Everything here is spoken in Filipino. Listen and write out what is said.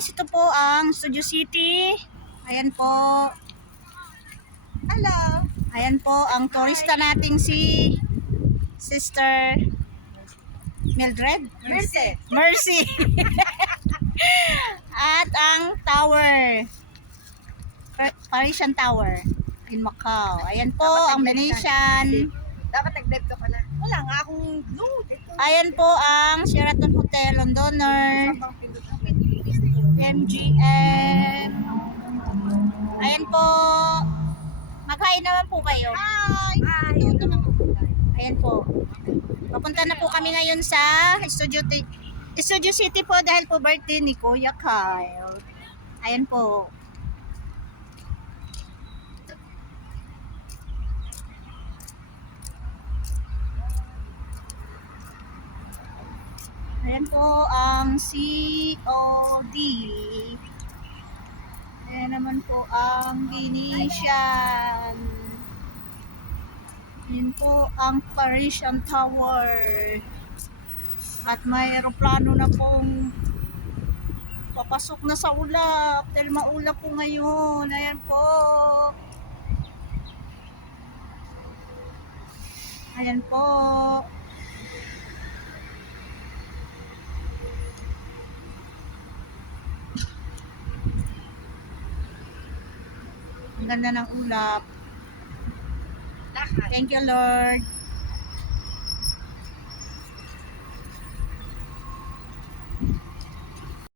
guys, ito po ang Studio City. Ayan po. Hello. Ayan po ang turista nating si Sister Mildred Mercy. At ang tower, Parisian Tower in Macau. Ayan po ang Venetian. Dapat nag-live ka pala. Wala nga akong load. Ayan po ang Sheraton Hotel Londoner, MGM. Ayan po. Mag-hi naman po kayo. Hi. Ayan po. Papunta na po kami ngayon sa Studio City po dahil po birthday ni Kuya Kyle. Ayan po. Ayan po ang COD. Ayan naman po ang Venetian. Ayan po ang Parisian Tower. At may aeroplano na pong papasok na sa ulap. Dahil maulap po ngayon. Ayan po. Ayan po. Ang ganda ng ulap. Thank you, Lord.